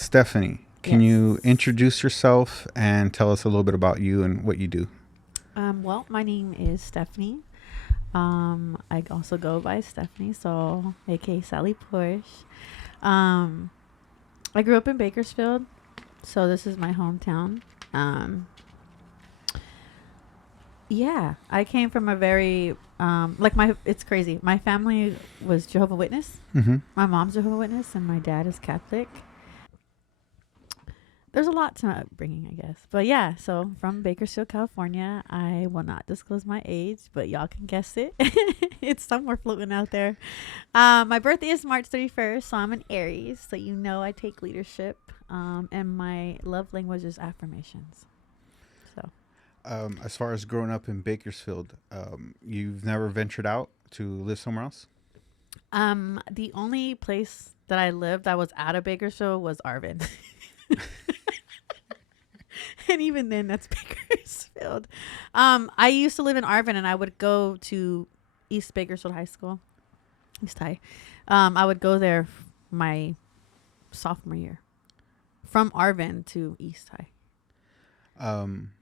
Stephanie, can Yes. you introduce yourself and tell us a little bit about you and what you do? Well, my name is Stephanie. I also go by Stephanie, so aka Sally Porsche. Um, I grew up in Bakersfield, so this is my hometown. Um, yeah, I came from a very like my. It's crazy. My family was Jehovah Witness. Mm-hmm. My mom's Jehovah Witness, and my dad is Catholic. There's a lot to my upbringing, I guess. But yeah, so from Bakersfield, California. I will not disclose my age, but y'all can guess it. It's somewhere floating out there. My birthday is March 31st, so I'm an Aries. So you know I take leadership. And my love language is affirmations. So As far as growing up in Bakersfield, you've never ventured out to live somewhere else? the only place that I lived that was out of Bakersfield was Arvin. And even then that's Bakersfield. I used to live in Arvin and I would go to East Bakersfield High School. East High. I would go there my sophomore year. From Arvin to East High.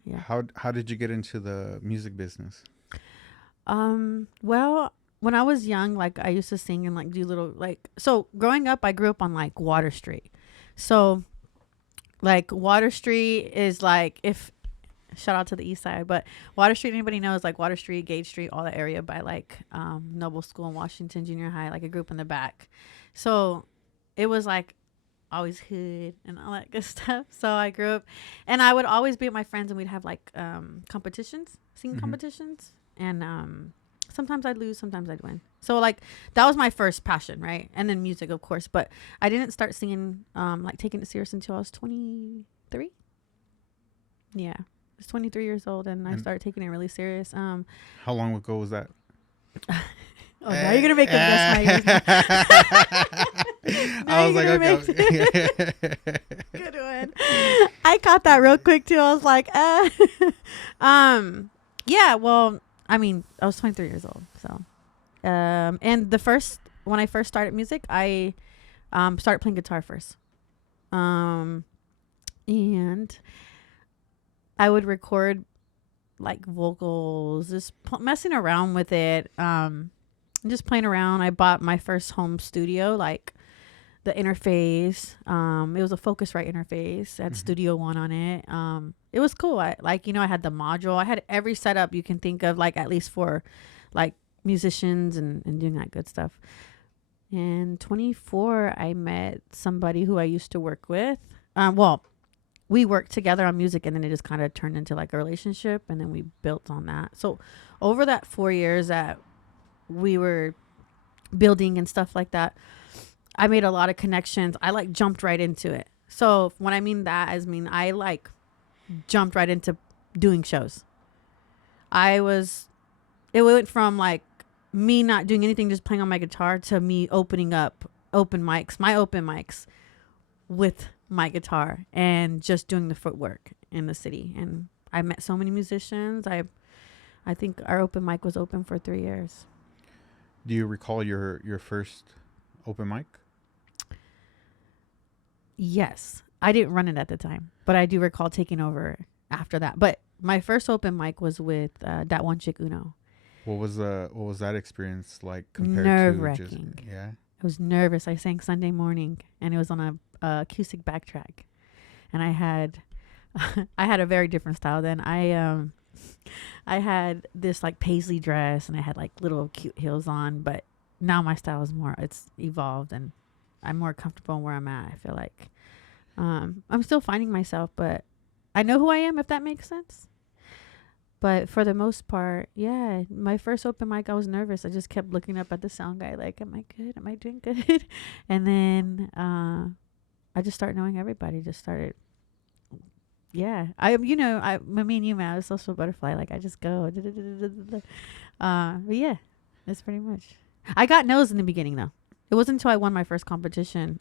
Yeah. How did you get into the music business? Well, when I was young, like I used to sing and like do little like so growing up I grew up on like Water Street. So like Water Street is like if shout out to the east side, but Water Street, anybody knows like Water Street, Gage Street, all that area by like Noble School and Washington Junior High, like I grew up in the back. So it was like always hood and all that good stuff. So I grew up and I would always be with my friends and we'd have like competitions, singing Mm-hmm. competitions. And sometimes I'd lose, sometimes I'd win. So like that was my first passion, right? And then music, of course. But I didn't start singing, like taking it serious until I was 23. Yeah. I was 23 years old and I And started taking it really serious. how long ago was that? Oh, now you're gonna make them guess my age. Now I was you're like, gonna okay. Good one. I caught that real quick too. I was like, yeah. Well, I mean, I was 23 years old, so, and when I first started music, I, started playing guitar first, and I would record like vocals, just messing around with it, just playing around. I bought my first home studio, like the interface. It was a Focusrite interface. It had Mhm. Studio One on it. It was cool. I like, I had the module. I had every setup you can think of, like at least for like musicians and doing that good stuff. And 24, I met somebody who I used to work with. Well, we worked together on music and then it just kind of turned into like a relationship and then we built on that. So over that 4 years that we were building and stuff like that, I made a lot of connections. I like jumped right into it. So when I mean that, I like jumped right into doing shows. It went from like me not doing anything, just playing on my guitar, to me opening up my open mics with my guitar and just doing the footwork in the city. And I met so many musicians. I think our open mic was open for 3 years. Do you recall your first open mic? Yes. I didn't run it at the time, but I do recall taking over after that. But my first open mic was with that one chick Uno. What was that experience like compared Nerve to just wracking. yeah? I was nervous. I sang Sunday morning, and it was on a acoustic backtrack, and I had I had a very different style then. I had this like paisley dress, and I had like little cute heels on. But now my style is it's evolved, and I'm more comfortable where I'm at. I feel like I'm still finding myself, but I know who I am, if that makes sense. But for the most part, yeah, my first open mic, I was nervous. I just kept looking up at the sound guy, like, am I good? Am I doing good? And then I just started knowing everybody. Just started, yeah. Me and you, man, I was a social butterfly. Like, I just go. But yeah, that's pretty much. I got no's in the beginning, though. It wasn't until I won my first competition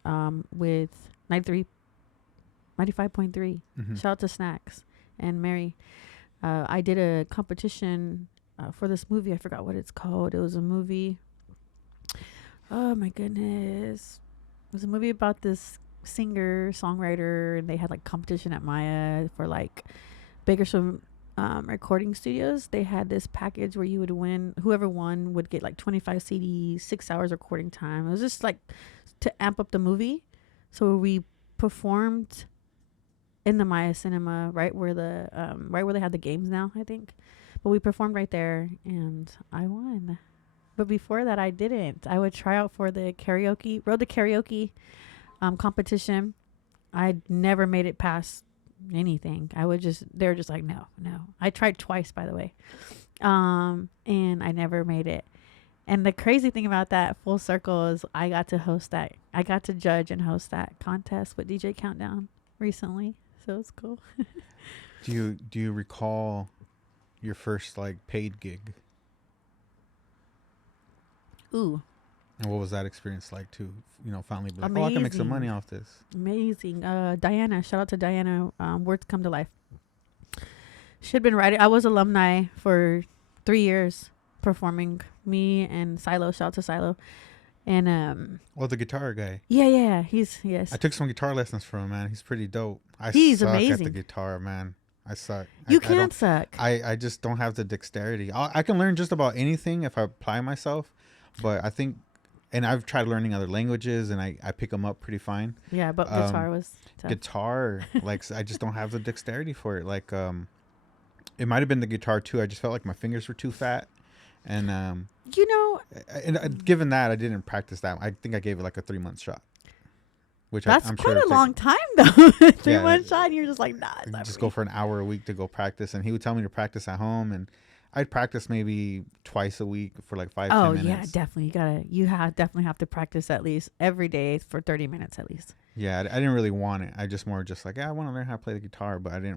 with 95.3. Mm-hmm. Shout out to Snacks and Mary. I did a competition for this movie. I forgot what it's called. It was a movie. Oh my goodness. It was a movie about this singer songwriter, and they had like competition at Maya for like Bakersfield recording studios. They had this package where you would win. Whoever won would get like 25 CDs, 6 hours recording time. It was just like to amp up the movie. So we performed in the Maya Cinema, right where they had the games now, I think. But we performed right there, and I won. But before that, I didn't. I would try out for the karaoke competition. I never made it past anything. They were just like, no. I tried twice, by the way. And I never made it. And the crazy thing about that, full circle, is I got to judge and host that contest with DJ Countdown recently. So it's cool. Do you recall your first like paid gig? Ooh. And what was that experience like to, finally be like, oh, I can make some money off this? Amazing. Diana, shout out to Diana. Words come to life. She had been writing. I was alumni for 3 years performing. Me and Silo, shout out to Silo. And well, the guitar guy. Yeah. I took some guitar lessons from him, man. He's pretty dope. He's suck amazing at the guitar, man. I suck. You can't suck. I just don't have the dexterity. I can learn just about anything if I apply myself, but I think, and I've tried learning other languages, and I pick them up pretty fine. Yeah, but guitar was tough. Guitar, like, I just don't have the dexterity for it. Like, it might have been the guitar too. I just felt like my fingers were too fat, and given that I didn't practice that, I think I gave it like a 3-month shot. Which that's I'm quite sure a long time though. 3-month shot, and you're just like, nah. Just go for an hour a week to go practice, and he would tell me to practice at home, and I'd practice maybe twice a week for like 5-10 minutes. Oh yeah, definitely. You definitely have to practice at least every day for 30 minutes at least. Yeah, I didn't really want it. I just more just like, I want to learn how to play the guitar, but I need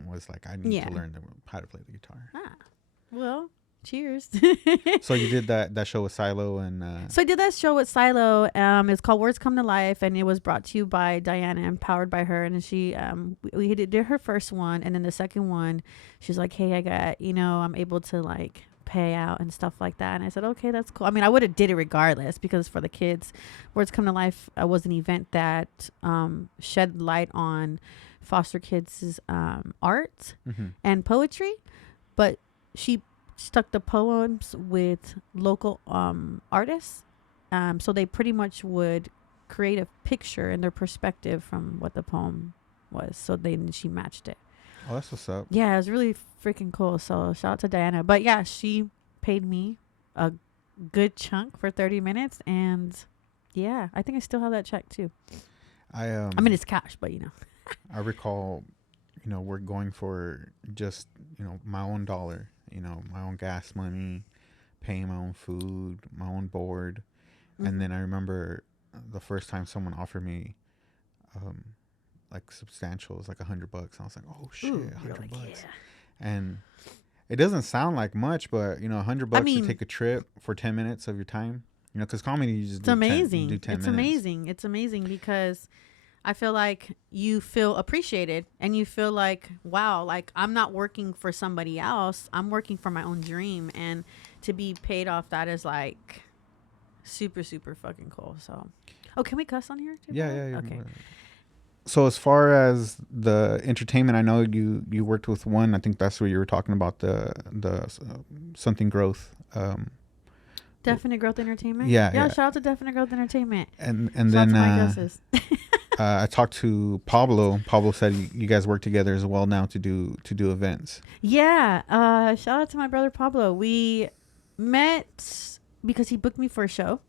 to learn how to play the guitar. Well, cheers. So you did that show with Silo, and so I did that show with Silo. It's called Words Come to Life, and it was brought to you by Diana and powered by her. And she we did her first one, and then the second one, she's like, hey, I got, I'm able to like pay out and stuff like that. And I said, okay, that's cool. I mean, I would have did it regardless, because for the kids, Words Come to Life was an event that shed light on foster kids' art and poetry, but she stuck the poems with local artists, so they pretty much would create a picture in their perspective from what the poem was, so she matched it. Oh, that's what's up. Yeah, it was really freaking cool. So shout out to Diana. But yeah, she paid me a good chunk for 30 minutes, and yeah, I think I still have that check too. I mean, it's cash, but I recall, we're going for just, my own dollar, my own gas money, paying my own food, my own board. And then I remember the first time someone offered me, like substantial, it was like $100. I was like, oh shit, $100. Yeah. And it doesn't sound like much, but $100 to take a trip for 10 minutes of your time, because comedy, you just it's amazing. 10 it's minutes. amazing. It's amazing because I feel like you feel appreciated, and you feel like, wow, like I'm not working for somebody else. I'm working for my own dream, and to be paid off that is like super, super fucking cool. So, can we cuss on here too? Yeah. Okay. So as far as the entertainment, I know you worked with one. I think that's where you were talking about the something growth. Definite Growth Entertainment. Yeah. Shout out to Definite Growth Entertainment. And shout then out to my I talked to Pablo. Pablo said you guys work together as well now to do events. Yeah. Shout out to my brother Pablo. We met because he booked me for a show,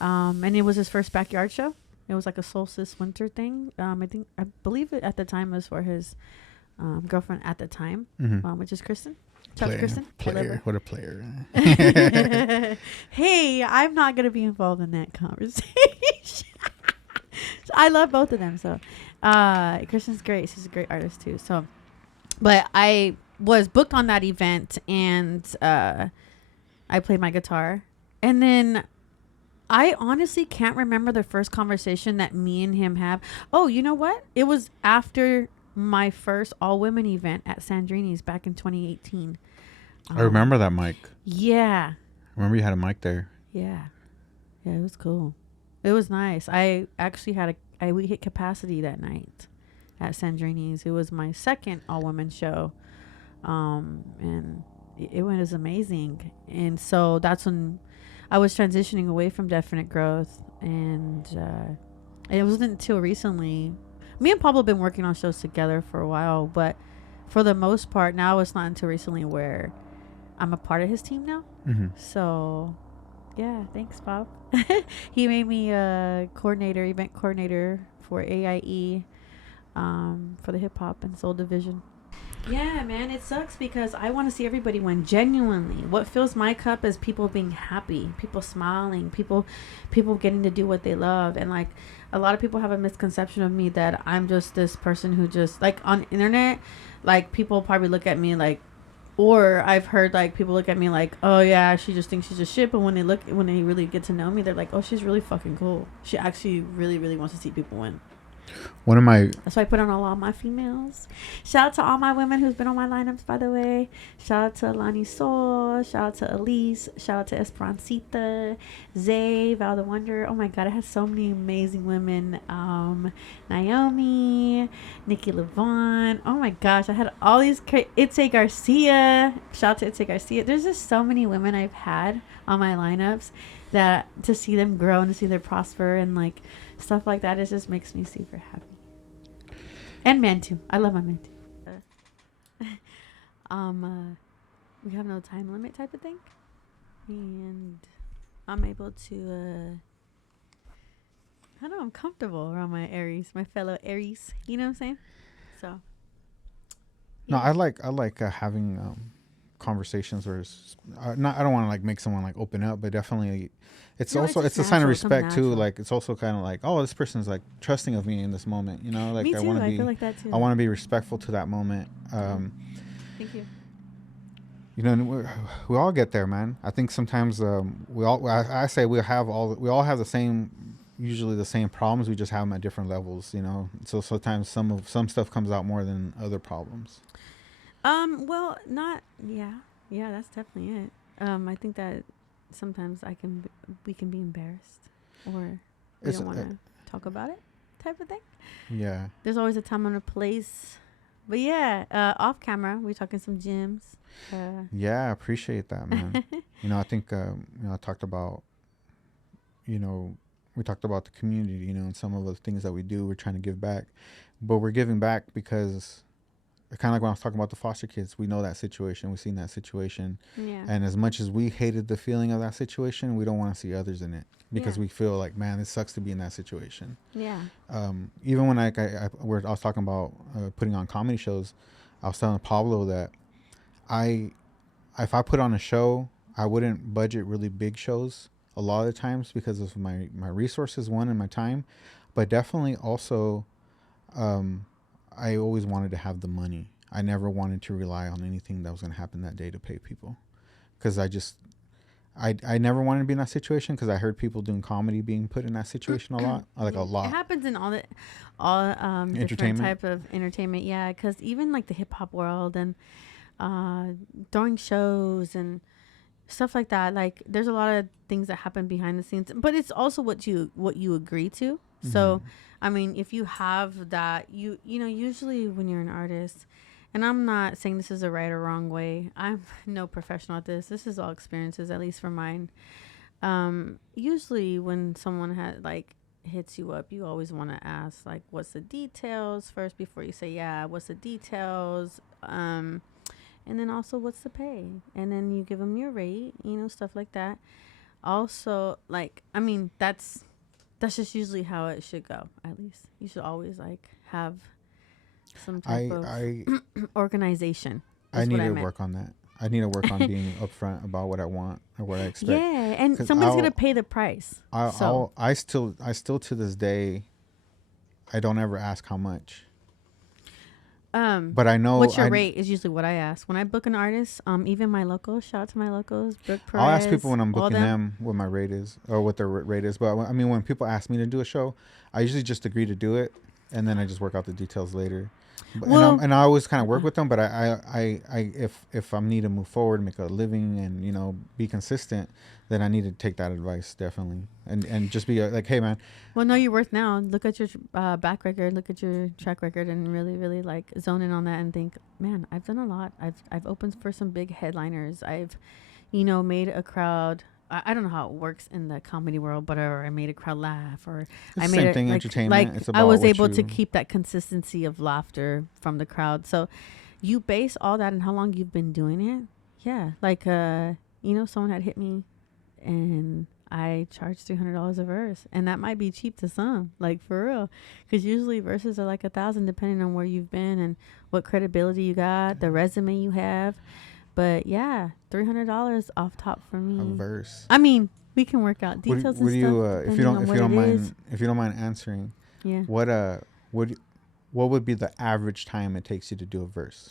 and it was his first backyard show. It was like a solstice winter thing. I believe it at the time was for his girlfriend at the time, which is Kristen. Shout out to Kristen. Player. What a player. Hey, I'm not going to be involved in that conversation. I love both of them. So Kristen's great. She's a great artist too. So, but I was booked on that event, and I played my guitar. And then I honestly can't remember the first conversation that me and him have. Oh, you know what? It was after my first all-women event at Sandrini's back in 2018. I remember that mic. Yeah. I remember you had a mic there. Yeah. Yeah, it was cool. It was nice. I actually had we hit capacity that night at Sandrini's. It was my second all women show, and it was amazing. And so that's when I was transitioning away from Definite Growth, and it wasn't until recently. Me and Pablo have been working on shows together for a while, but for the most part, now it's not until recently where I'm a part of his team now. Mm-hmm. So, yeah, thanks, Bob. He made me a coordinator, event coordinator for AIE, for the hip hop and soul division. Yeah, man, it sucks because I want to see everybody win genuinely. What fills my cup is people being happy, people smiling, people getting to do what they love. And like a lot of people have a misconception of me that I'm just this person who just like on internet, like people probably look at me like, or I've heard like people look at me like, oh yeah, she just thinks she's a shit. But when they really get to know me, they're like, oh, she's really fucking cool. She actually really, really wants to see people win. One of my That's why I put on all my females. Shout out to all my women who's been on my lineups, by the way. Shout out to Lani Sol. Shout out to Elise. Shout out to Esperancita. Zay, Val the Wonder. Oh my God, it has so many amazing women. Naomi, Nikki Levon. Oh my gosh, I had all these. Itze Garcia. Shout out to Itze Garcia. There's just so many women I've had on my lineups that to see them grow and to see them prosper and like stuff like that, it just makes me super happy. And men too. I love my men too. We have no time limit type of thing, and I'm able to. I don't know. I'm comfortable around my Aries, my fellow Aries. You know what I'm saying? So. No, I like having conversations where not. I don't want to like make someone like open up, but definitely, it's No, also it's it's a sign of natural. It comes respect too. natural. Like it's also kind of like, oh, this person's like trusting of me in this moment. You know, like Me I too. want to I be. feel like that too. I want to be respectful to that moment. Thank you. You know, and we all get there, man. I think sometimes we all. I say we all have the same, usually the same problems. We just have them at different levels. You know, so sometimes some stuff comes out more than other problems. Well, not. Yeah. Yeah, that's definitely it. I think that sometimes we can be embarrassed, or we It's don't want to talk about it, type of thing. yeah. There's always a time and a place. But yeah, off camera, we're talking some gyms. Yeah, I appreciate that, man. You know, I think I talked about, we talked about the community, and some of the things that we do. We're trying to give back, but we're giving back because, kind of like when I was talking about the foster kids, we know that situation, we've seen that situation, Yeah. and as much as we hated the feeling of that situation, we don't want to see others in it because Yeah. we feel like, man, it sucks to be in that situation. Yeah. Even when I was talking about putting on comedy shows, I was telling Pablo that if I put on a show, I wouldn't budget really big shows a lot of the times because of my resources, one, and my time, but definitely also, I always wanted to have the money. I never wanted to rely on anything that was going to happen that day to pay people, because I never wanted to be in that situation, because I heard people doing comedy being put in that situation a lot, like a lot. It happens in all different Entertainment? type of entertainment. Yeah, because even like the hip hop world and throwing shows and stuff like that. Like there's a lot of things that happen behind the scenes, but it's also what you agree to. Mm-hmm. So, I mean, if you have that, you know, usually when you're an artist, and I'm not saying this is a right or wrong way. I'm no professional at this. This is all experiences, at least for mine. Usually when someone hits you up, you always want to ask like, what's the details first before you say, yeah, what's the details? And then also what's the pay? And then you give them your rate, stuff like that. Also, like, I mean, that's just usually how it should go. At least you should always like have some type of organization. I need to work on that. I need to work on being upfront about what I want or what I expect. Yeah, and somebody's gonna pay the price. I still to this day, I don't ever ask how much. But I know what's your rate is usually what I ask when I book an artist. Even my locals, shout out to my locals, Brooke Perez. I'll ask people when I'm booking them what my rate is or what their rate is. But I mean, when people ask me to do a show, I usually just agree to do it. and then I just work out the details later. Well, And I always kind of work uh, with them, but if I need to move forward, make a living, and be consistent, then I need to take that advice definitely, and just be like, hey man, well, know your worth now. Look at your back record. Look at your track record, and really, really like zone in on that and think, man, I've done a lot. I've opened for some big headliners. I've made a crowd. I don't know how it works in the comedy world, but or I made a crowd laugh, or it's I the made same it thing. Entertainment. It's I about was what able to you. keep that consistency of laughter from the crowd. So you base all that on how long you've been doing it. Yeah, like someone had hit me, and I charged $300 a verse, and that might be cheap to some, like for real, because usually verses are like 1,000, depending on where you've been and what credibility you got, the resume you have. But yeah, $300 off top for A me. verse. I mean, we can work out Would details and would stuff you depending on if you what don't it is. mind if you don't mind answering, Yeah. what would what would be the average time it takes you to do a verse?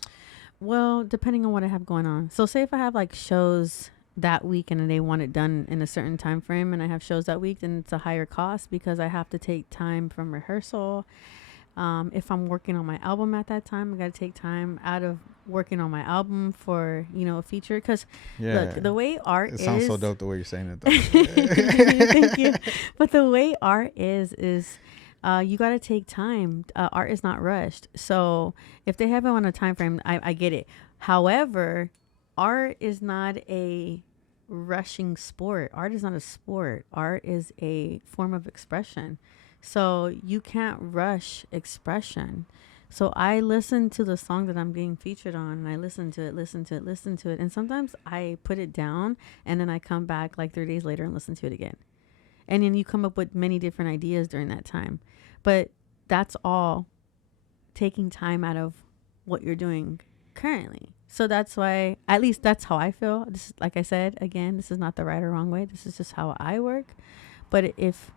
Well, depending on what I have going on. So say if I have like shows that week and they want it done in a certain time frame, and I have shows that week, then it's a higher cost because I have to take time from rehearsal. If I'm working on my album at that time, I got to take time out of working on my album for a feature. Because look, Yeah, the way art it sounds so is. dope the way you're saying it Thank you. though. But the way art is you got to take time. Art is not rushed. So if they have it on a time frame, I get it. However, art is not a rushing sport. Art is not a sport. Art is a form of expression. So you can't rush expression. So I listen to the song that I'm being featured on, and I listen to it. And sometimes I put it down, and then I come back like 3 days later and listen to it again. And then you come up with many different ideas during that time. But that's all taking time out of what you're doing currently. So that's why, at least that's how I feel. This is, like I said, again, this is not the right or wrong way. This is just how I work. But if,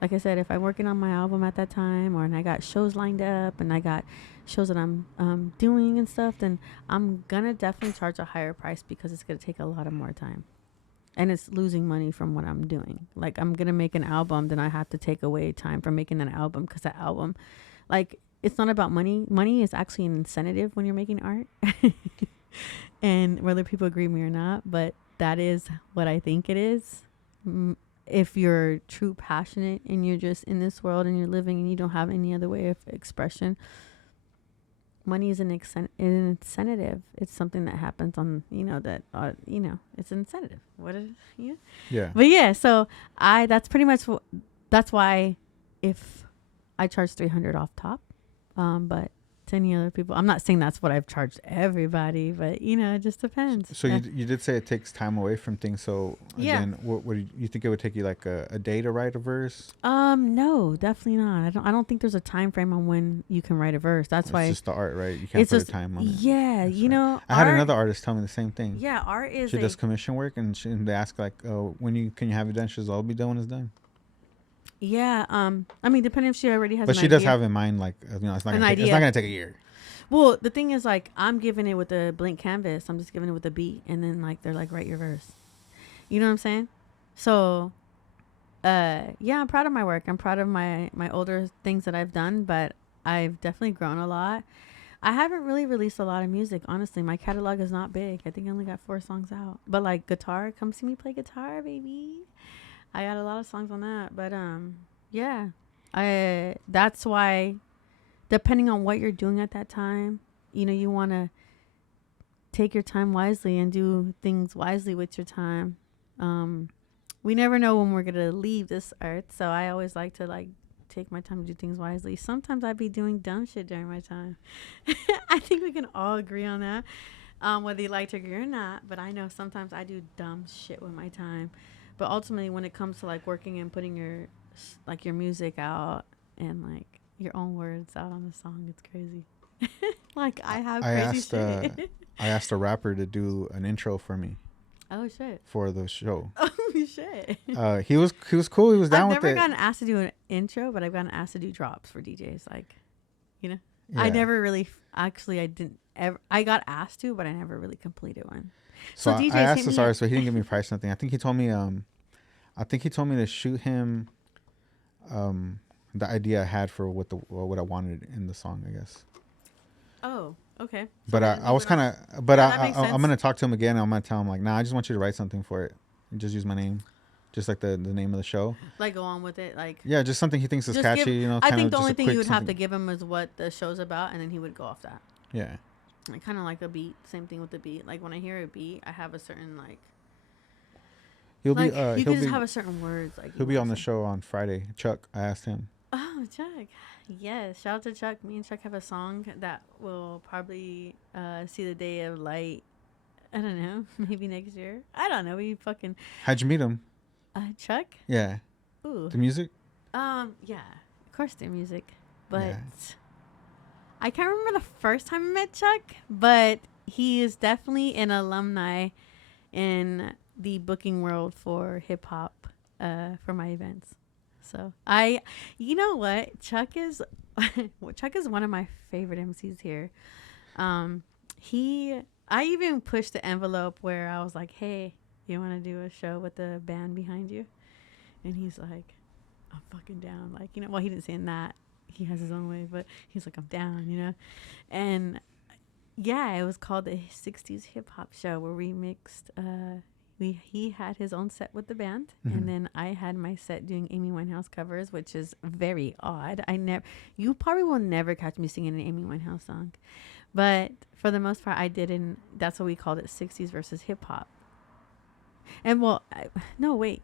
like I said, if I'm working on my album at that time, or and I got shows lined up, and I got shows that I'm doing and stuff, then I'm gonna definitely charge a higher price because it's gonna take a lot of more time, and it's losing money from what I'm doing. Like I'm gonna make an album, then I have to take away time from making that album because that album, like it's not about money. Money is actually an incentive when you're making art, and whether people agree with me or not, but that is what I think it is. If you're true passionate and you're just in this world and you're living and you don't have any other way of expression, money is an incentive. It's something that happens on that it's an incentive. What is yeah? Yeah. But yeah, so that's pretty much that's why if I charge 300 off top, but to any other people, I'm not saying that's what I've charged everybody, but it just depends. So you did say it takes time away from things. So Yeah. again, what do you think it would take you like a day to write a verse? No, definitely not. I don't think there's a time frame on when you can write a verse. That's It's why just the art, right? You can't it's put just a time on it. yeah, That's right. I had art. another artist tell me the same thing. Yeah, art is She does commission work, and they ask like, "Oh, can you have it done?" She says, "I'll be done when it's done." yeah. I mean, depending if she already has But an she does idea. have in mind like it's not An gonna take, it's idea. not gonna take a year. Well, the thing is, like, I'm giving it with a blank canvas. I'm just giving it with a beat, and then like they're like, write your verse. You know what I'm saying? So, yeah, I'm proud of my work. I'm proud of my older things that I've done, but I've definitely grown a lot. I haven't really released a lot of music, honestly. My catalog is not big. I think I only got 4 songs out. But like guitar, come see me play guitar, baby. I got a lot of songs on that. But yeah. I That's why, depending on what you're doing at that time, you want to take your time wisely and do things wisely with your time. We never know when we're gonna leave this earth, so I always like to like take my time to do things wisely. Sometimes I'd be doing dumb shit during my time. I think we can all agree on that, whether you like to agree or not. But I know sometimes I do dumb shit with my time. But ultimately, when it comes to like working and putting your music out and like your own words out on a song, it's crazy. Like I have I crazy asked shit. I asked a rapper to do an intro for me Oh shit. for the show. Oh shit. He was cool. He was down I've with never it. gotten asked to do an intro, but I've gotten asked to do drops for DJs. Like, you know, I Yeah. never really, actually, I didn't ever, I got asked to, but I never really completed one. So So I DJs asked hit this me up. artist, so he didn't give me a price or nothing. I think he told me to shoot him the idea I had for what I wanted in the song, I guess. Oh, okay. So But then I he was went kind off. of, but Yeah, that makes I'm sense. gonna talk to him again. I'm gonna tell him like, nah, I just want you to write something for it. And just use my name, just like the name of the show. Like go on with it. Like Yeah, just something he thinks is just catchy. give. You know, I kind think of the just only a thing you quick would have to something. give him is what the show's about, and then he would go off that. Yeah, Like kind of like a beat. Same thing with the beat. Like when I hear a beat, I have a certain he'll be like uh you he'll can just be have a certain words like you he'll be want on to the say. show on Friday. Chuck, I asked him. Oh, Chuck. Yes. Shout out to Chuck. Me and Chuck have a song that will probably see the day of light. I don't know. Maybe next year. I don't know. We fucking How'd you meet him? Chuck. Yeah, Ooh. the music. Yeah. Of course, their music, but Yeah. I can't remember the first time I met Chuck. But he is definitely an alumni in the booking world for hip hop. For my events. So you know what, Chuck is, Chuck is one of my favorite MCs here. Um, I even pushed the envelope where I was like, "Hey, you want to do a show with the band behind you?" And he's like, "I'm fucking down." Like, well, he didn't say that. He has his own way, but he's like, "I'm down," And yeah, it was called the '60s Hip Hop Show where we mixed. He had his own set with the band, and Hmm. then I had my set doing Amy Winehouse covers, which is very odd. You probably will never catch me singing an Amy Winehouse song, but for the most part, I did, and that's what we called it: '60s versus hip hop. And well, no, wait.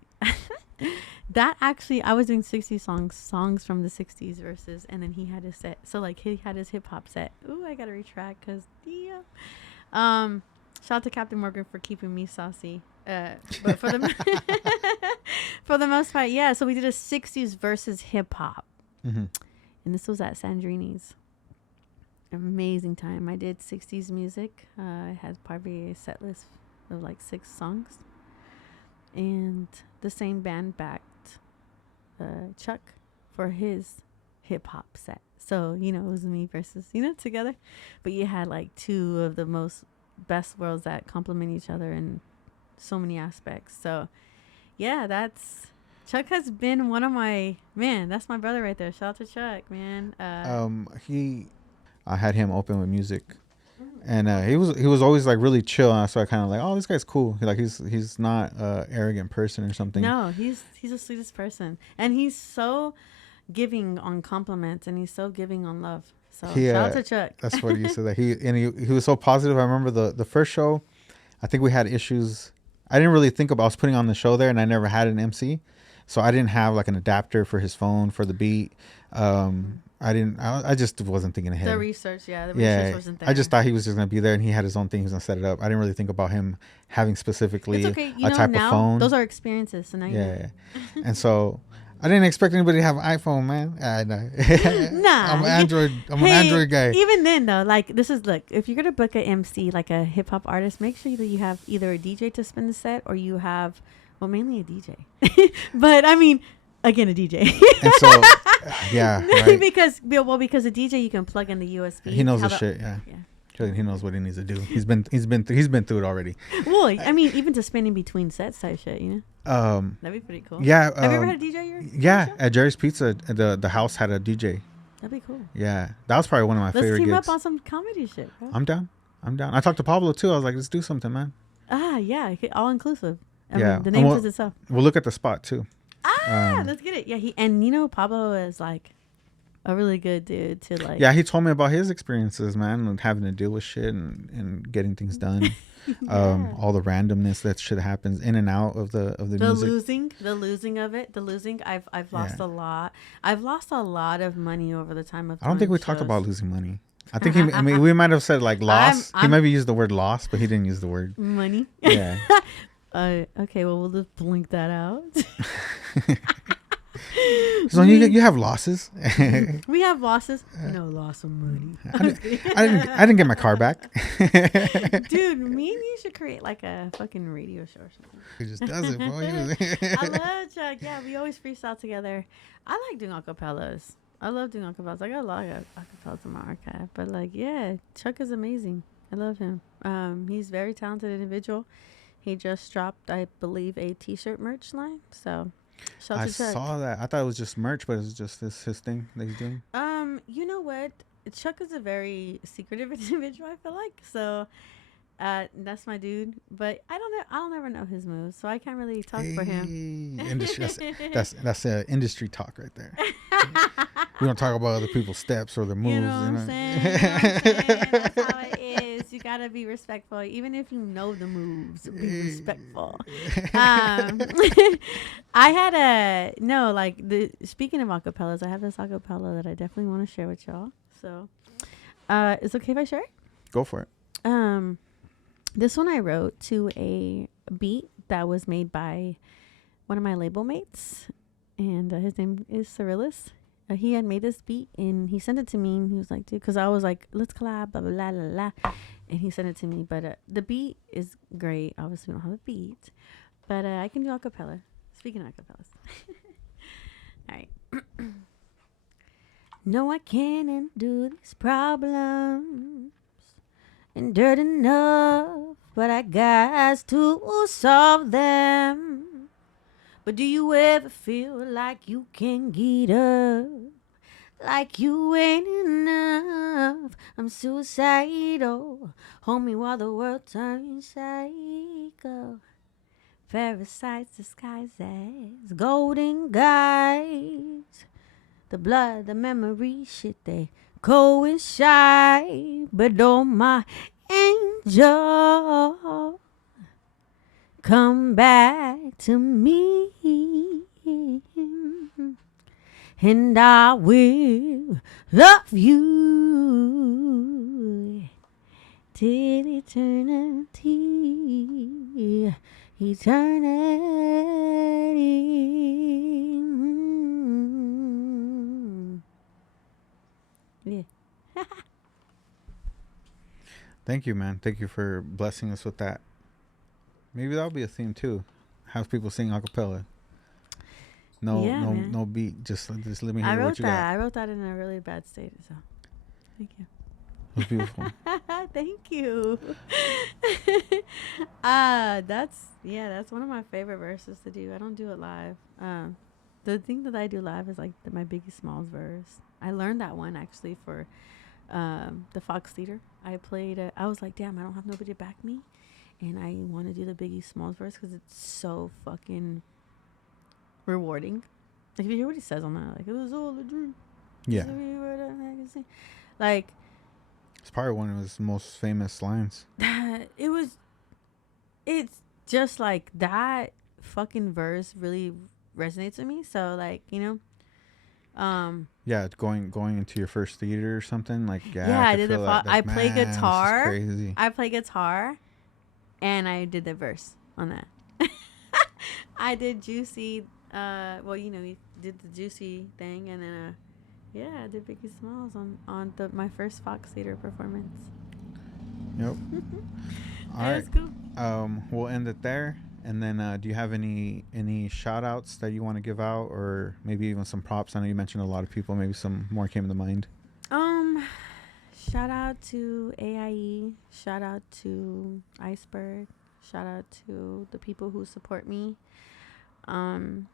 That actually, I was doing '60s songs from the '60s versus, and then he had his set. So like he had his hip hop set. Ooh, I gotta retract because yeah. Um, Shout out to Captain Morgan for keeping me saucy. But for the for the most part, yeah. So we did a '60s versus hip hop, Hmm. and this was at Sandrini's. Amazing time. I did '60s music. I had probably a set list of like 6 songs, and the same band backed Chuck for his hip hop set. So, it was me versus, together. But you had like two of the most best worlds that complement each other in so many aspects. So, yeah, Chuck has been one of man, that's my brother right there. Shout out to Chuck, man. He I had him open with music, and he was always like really chill. And so I kind of like, oh, this guy's cool. He's not arrogant person or something. No, he's the sweetest person. And he's so giving on compliments and he's so giving on love. So He shout out to Chuck. That's what you said that he was so positive. I remember the first show. I think we had issues. I didn't really think about. I was putting on the show there, and I never had an MC, so I didn't have like an adapter for his phone for the beat. I didn't. I just wasn't thinking ahead. The research, yeah, the research Yeah, wasn't there. I just thought he was just gonna be there, and he had his own thing. He was gonna set it up. I didn't really think about him having It's specifically okay. a type of Now phone. those are experiences. So now you know. Yeah, and so I didn't expect anybody to have an iPhone, man. No. Nah. I'm an Android. I'm an Android guy. Even then though, like if you're gonna book a MC like a hip hop artist, make sure that you have either a DJ to spin the set or you have mainly a DJ. But I mean, again, a DJ. And so, yeah, right. because a DJ you can plug in the USB. He knows the shit. Yeah. He knows what he needs to do. He's been through it already. Well, I mean, even to spin in between sets type shit, That'd be pretty cool. Yeah. Have you ever had a DJ? Yeah, at Jerry's Pizza, the house had a DJ. That'd be cool. Yeah, that was probably one of my favorite gigs. Let's team up on some comedy shit, bro. I'm down. I talked to Pablo too. I was like, let's do something, man. Yeah, all inclusive. Yeah, the name says itself. We'll look at the spot too. Let's get it. Yeah, Pablo is like a really good dude to like. Yeah, he told me about his experiences, man, and having to deal with shit and getting things done. Yeah. All the randomness that shit happens in and out of the music. The losing of it. I've lost a lot. I've lost a lot of money over the time of. I don't think we talked about losing money. I think we might have said like loss. He maybe used the word loss, but he didn't use the word money. Yeah. Okay, well we'll just blink that out. So you have losses. We have losses. No loss of money. I didn't get my car back. Dude, me and you should create like a fucking radio show or something. He just does it, bro. I love Chuck. Yeah, we always freestyle together. I like doing acapellas. I love doing acapellas. I got a lot of acapellas in my archive. But like, yeah, Chuck is amazing. I love him. He's a very talented individual. He just dropped, I believe, a t-shirt merch line. So Shout I to Chuck. saw that. I thought it was just merch, but it's just this his thing that he's doing. You know what? Chuck is a very secretive individual. I feel like so. That's my dude, but I don't know. I'll never know his moves, so I can't really talk for him. Hey, industry. That's industry talk right there. We don't talk about other people's steps or their You know moves. what You I'm know. saying? You know what I'm saying? That's how it is. You gotta be respectful, even if you know the moves. Be respectful. I had a no like the speaking of acapellas, I have this acapella that I definitely want to share with y'all. So, it's okay if I share it? Go for it. Um, this one I wrote to a beat that was made by one of my label mates, and his name is Cyrilus. He had made this beat and he sent it to me. And he was like, dude, because I was like, let's collab, blah, blah, blah, blah, blah. And he sent it to me. But the beat is great. Obviously, we don't have a beat, but I can do a cappella. Speaking of acapellas. All right. No, I can't undo these problems. Endured enough, but I got to solve them. But do you ever feel like you can get up? Like you ain't enough. I'm suicidal. Hold me while the world turns psycho. Parasites disguised as golden guys. The blood, the memory, shit, they coincide. But oh, my angel, come back to me. And I will love you till eternity. Eternity. Yeah. Thank you, man. Thank you for blessing us with that. Maybe that'll be a theme too. Have people sing a cappella. No, Yeah, no, man. no beat. Just let me I hear what wrote you got. that. I wrote that in a really bad state. So, thank you. It was beautiful. Thank you. That's one of my favorite verses to do. I don't do it live. The thing that I do live is like my Biggie Smalls verse. I learned that one actually for the Fox Theater. I played. I was like, damn, I don't have nobody to back me, and I want to do the Biggie Smalls verse because it's so fucking rewarding. Like if you hear what he says on that, like it was all a dream. Yeah, Like it's probably one of his most famous lines. it was. It's just like that fucking verse really resonates with me. So like Yeah, going into your first theater or something. Like, yeah, yeah, I I could did the feel that. I Like, play man, this is guitar. crazy. I play guitar, and I did the verse on that. I did Juicy. Well, we did the Juicy thing, and then yeah, I did Biggie Smalls on my first Fox Theater performance. Yep. All It right. was cool. We'll end it there. And then, do you have any shout outs that you want to give out, or maybe even some props? I know you mentioned a lot of people. Maybe some more came to mind. Um, Shout out to AIE. Shout out to Iceberg. Shout out to the people who support me. Um,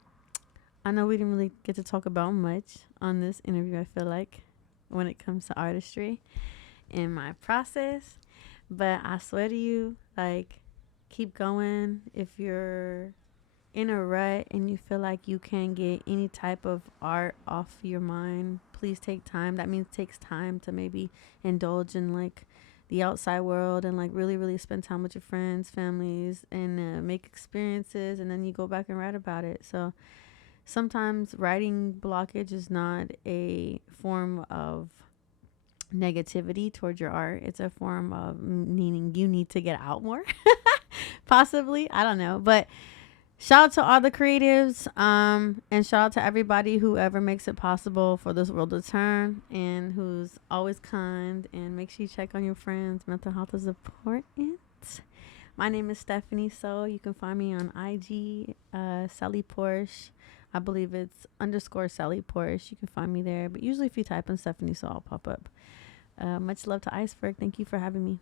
I know we didn't really get to talk about much on this interview. I feel like when it comes to artistry in my process, but I swear to you, like, keep going. If you're in a rut and you feel like you can't get any type of art off your mind, please take time. That means it takes time to maybe indulge in like the outside world and like really, really spend time with your friends, families, and make experiences. And then you go back and write about it. So sometimes writing blockage is not a form of negativity towards your art. It's a form of meaning you need to get out more. Possibly. I don't know. But shout out to all the creatives, and shout out to everybody who ever makes it possible for this world to turn and who's always kind. And make sure you check on your friends. Mental health is important. My name is Stephanie So. You can find me on IG, Sally Porsche. I believe it's _ Sally Porsche. You can find me there. But usually if you type in Stephanie So, I'll pop up. Much love to Iceberg. Thank you for having me.